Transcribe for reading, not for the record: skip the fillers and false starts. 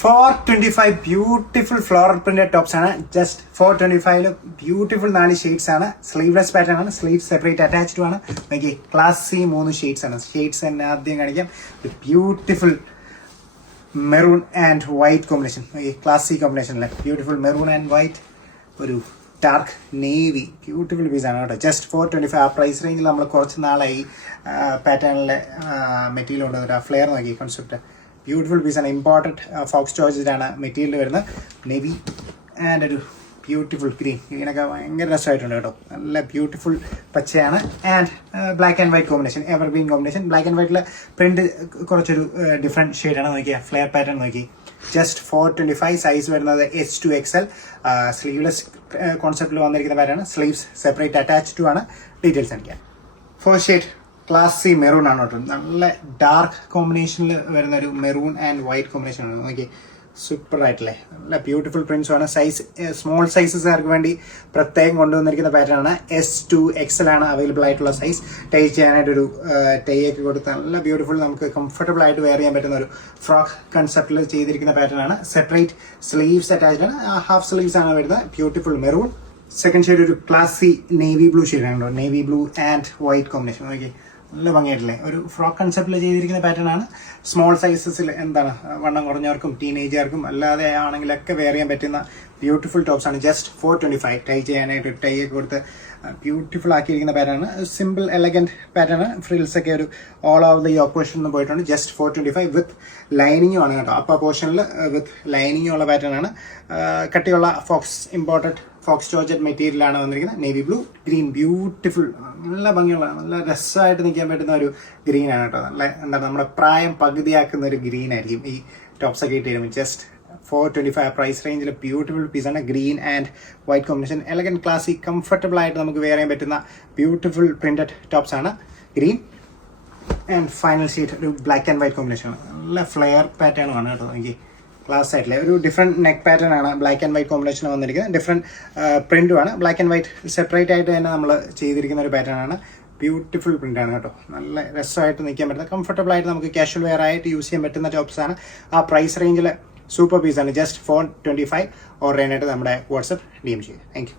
425 beautiful floral printed tops ആണ്. Just 425 beautiful 4 shades ആണ്. Sleeveless pattern ആണ്. സ്ലീവ് സെപ്പറേറ്റ് അറ്റാച്ച്ഡ് ആണ്. നോക്കി ക്ലാസി 3 ഷെയ്ഡ്സ് ആണ്. ഷെയ്ഡ്സ് തന്നെ ആദ്യം കാണിക്കാം. Beautiful maroon and white combination. Classy combination അല്ലേ. ബ്യൂട്ടിഫുൾ മെറൂൺ ആൻഡ് വൈറ്റ്, ഒരു ഡാർക്ക് നേവി, ബ്യൂട്ടിഫുൾ പീസാണ് കേട്ടോ. ജസ്റ്റ് 425. ആ പ്രൈസ് റേഞ്ചിൽ നമ്മൾ കുറച്ച് നാളായി പാറ്റേണിലെ മെറ്റീരിയൽ ഉണ്ട്. ഒരു ഫ്ലെയർ നോക്കി കോൺസെപ്റ്റ്. ബ്യൂട്ടിഫുൾ പീസാണ്. ഇമ്പോർട്ടൻറ്റ് ഫോക്സ് ചോയ്സിലാണ് മെറ്റീരിയൽ വരുന്നത്. നേവി ആൻഡ് ഒരു ബ്യൂട്ടിഫുൾ ഗ്രീനൊക്കെ ഭയങ്കര രസമായിട്ടുണ്ട് കേട്ടോ. നല്ല ബ്യൂട്ടിഫുൾ പച്ചയാണ്. And black and white combination, evergreen combination. Black and വൈറ്റിൽ പ്രിന്റ് കുറച്ചൊരു ഡിഫറെൻറ്റ് ഷെയ്ഡാണ്. നോക്കിയാൽ ഫ്ലെയർ പാറ്റേൺ നോക്കി. ജസ്റ്റ് 425. സൈസ് വരുന്നത് S2XL. സ്ലീവ്ലെസ് കോൺസെപ്റ്റിൽ വന്നിരിക്കുന്ന പാറ്റേൺ. സ്ലീവ്സ് സെപ്പറേറ്റ് അറ്റാച്ച്ഡ് ആണ്. ഡീറ്റെയിൽസ് കാണിക്കാം. ഫസ്റ്റ് ഷെയ്ഡ് ക്ലാസി മെറൂൺ ആണ് കേട്ടോ. നല്ല ഡാർക്ക് കോമ്പിനേഷനിൽ വരുന്ന ഒരു മെറൂൺ ആൻഡ് വൈറ്റ് കോമ്പിനേഷൻ ആണ്. നോക്കി സൂപ്പർ ആയിട്ടല്ലേ. നല്ല ബ്യൂട്ടിഫുൾ പ്രിന്റ്സും ആണ്. സൈസ് സ്മോൾ സൈസസുകാർക്ക് വേണ്ടി പ്രത്യേകം കൊണ്ടുവന്നിരിക്കുന്ന പാറ്റേൺ ആണ്. S2XL ആണ് അവൈലബിൾ ആയിട്ടുള്ള സൈസ്. ടൈ ചെയ്യാനായിട്ടൊരു ടൈ ഒക്കെ കൊടുത്ത് നല്ല ബ്യൂട്ടിഫുൾ, നമുക്ക് കംഫർട്ടബിൾ ആയിട്ട് വെയർ ചെയ്യാൻ പറ്റുന്ന ഒരു ഫ്രോക്ക് കൺസെപ്റ്റിൽ ചെയ്തിരിക്കുന്ന പാറ്റേൺ ആണ്. സെപ്പറേറ്റ് സ്ലീവ്സ് അറ്റാച്ച്ഡ് ആണ്. ഹാഫ് സ്ലീവ്സ് ആണ് വരുന്നത്. Beautiful maroon. സെക്കൻഡ് ഷെയ്ഡ് ഒരു ക്ലാസി നേവി ബ്ലൂ ഷെയ്ഡാണ്. Navy blue and white combination. നോക്കി നല്ല ഭംഗിയായിട്ടില്ലേ. ഒരു ഫ്രോക്ക് കൺസെപ്റ്റിൽ ചെയ്തിരിക്കുന്ന പാറ്റേൺ ആണ്. സ്മോൾ സൈസസിൽ എന്താണ് വണ്ണം കുറഞ്ഞവർക്കും ടീനേജുകാർക്കും അല്ലാതെ ആണെങ്കിലൊക്കെ വെയർ ചെയ്യാൻ പറ്റുന്ന ബ്യൂട്ടിഫുൾ ടോപ്സ് ആണ്. ജസ്റ്റ് 425. ടൈ ചെയ്യാനായിട്ട് ടൈ ഒക്കെ കൊടുത്ത് ബ്യൂട്ടിഫുൾ ആക്കിയിരിക്കുന്ന പാറ്റേൺ ആണ്. സിമ്പിൾ എലഗന്റ് പാറ്റേൺ ആണ്. ഫ്രിൽസ് ഒക്കെ ഒരു ഓൾ ഓവർ ദ യോക്ക് പോർഷനിൽ പോയിട്ടുണ്ട്. ജസ്റ്റ് 425 വിത്ത് ലൈനിങ്ങും ആണ് കേട്ടോ. അപ്പർ പോർഷനിൽ വിത്ത് ലൈനിങ്ങും ഉള്ള പാറ്റേൺ ആണ്. കട്ടിയുള്ള ഇമ്പോർട്ടഡ് ഫോക്സ് ജോർജറ്റ് മെറ്റീരിയലാണ് വന്നിരിക്കുന്നത്. നേവി ബ്ലൂ, ഗ്രീൻ, ബ്യൂട്ടിഫുൾ, നല്ല ഭംഗിയുള്ള, നല്ല രസമായിട്ട് നിൽക്കാൻ പറ്റുന്ന ഒരു ഗ്രീൻ ആണ് കേട്ടോ. നല്ല എന്താണ് നമ്മുടെ പ്രായം പകുതിയാക്കുന്ന ഒരു ഗ്രീൻ ആയിരിക്കും ഈ ടോപ്സ് ഒക്കെ ഇട്ട് വരുമ്പോൾ. ജസ്റ്റ് 425 പ്രൈസ് റേഞ്ചിൽ ബ്യൂട്ടിഫുൾ പീസാണ്. Green and white combination. Elegant classy comfortable ആയിട്ട് നമുക്ക് വെയർ ചെയ്യാൻ പറ്റുന്ന ബ്യൂട്ടിഫുൾ പ്രിന്റഡ് ടോപ്സ് ആണ്. ഗ്രീൻ ആൻഡ് ഫൈനൽ ഷീറ്റ് ഒരു ബ്ലാക്ക് ആൻഡ് വൈറ്റ് കോമ്പിനേഷൻ ആണ്. നല്ല ഫ്ലെയർ പാറ്റേണും ആണ് കേട്ടോ. എനിക്ക് ക്ലാസ് ആയിട്ടില്ലേ. ഒരു ഡിഫറെൻറ്റ് നെക്ക് പാറ്റേൺ ആണ്. ബ്ലാക്ക് ആൻഡ് വൈറ്റ് കോമ്പിനേഷൻ വന്നിരിക്കുന്നത്. ഡിഫറെൻറ്റ് പ്രിന്റുമാണ്. ബ്ലാക്ക് ആൻഡ് വൈറ്റ് സെപ്പറേറ്റ് ആയിട്ട് തന്നെ നമ്മൾ ചെയ്തിരിക്കുന്ന ഒരു പാറ്റേൺ ആണ്. ബ്യൂട്ടിഫുൾ പ്രിന്റ് ആണ് കേട്ടോ. നല്ല രസമായിട്ട് നിൽക്കാൻ പറ്റുന്ന, കംഫർട്ടബിൾ ആയിട്ട് നമുക്ക് കാഷ്വൽ വെയർ ആയിട്ട് യൂസ് ചെയ്യാൻ പറ്റുന്ന ടോപ്സ് ആണ്. ആ പ്രൈസ് റേഞ്ചിൽ സൂപ്പർ പീസാണ്. ജസ്റ്റ് 425. ഓർഡർ ചെയ്യാനായിട്ട് നമ്മുടെ വാട്സപ്പ് DM ചെയ്യുക. Thank you.